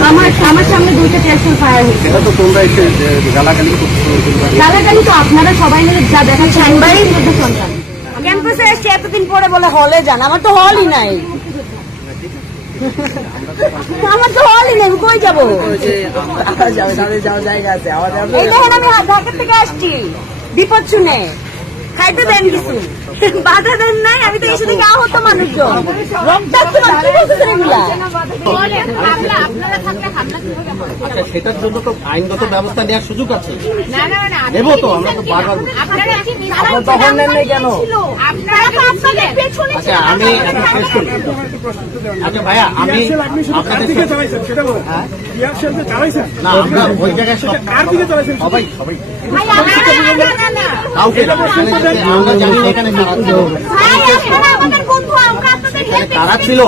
আমার সামনে দুইটা টেস্টার ফায়ার হয়েছে। এটা তো তোমরা এসে গালাগালি গালাগালি তো আপনারা সবাই মিলে যা দেখাচ্ছেন বাড়ির মধ্যে সন্তান ক্যাম্পাসে এসে এতদিন পরে বলে হলে যান, আমার তো হলই নাই, আমার তো হলই নেই, কই যাবো? এই দেখেন আমি ঢাকা থেকে আসছি বিপদ শুনে, খাইতে দেন কিছু, বাধা দেন নাই, আমি তো এসে থেকে আহত মানুষজন রক্তাক্ত কি বলতেছেন এগুলা? আচ্ছা, সেটার জন্য তো আইনগত ব্যবস্থা নেওয়ার সুযোগ আছে, নেব তো, আমরা তো বারবার তখন নেন নাই কেন? আচ্ছা আমি শেষ করি। আচ্ছা ভাইয়া, আমি আপনাদের না, আমরা ওই জায়গায় সবাই কাউকে আমরা জানি না এখানে কারা ছিল,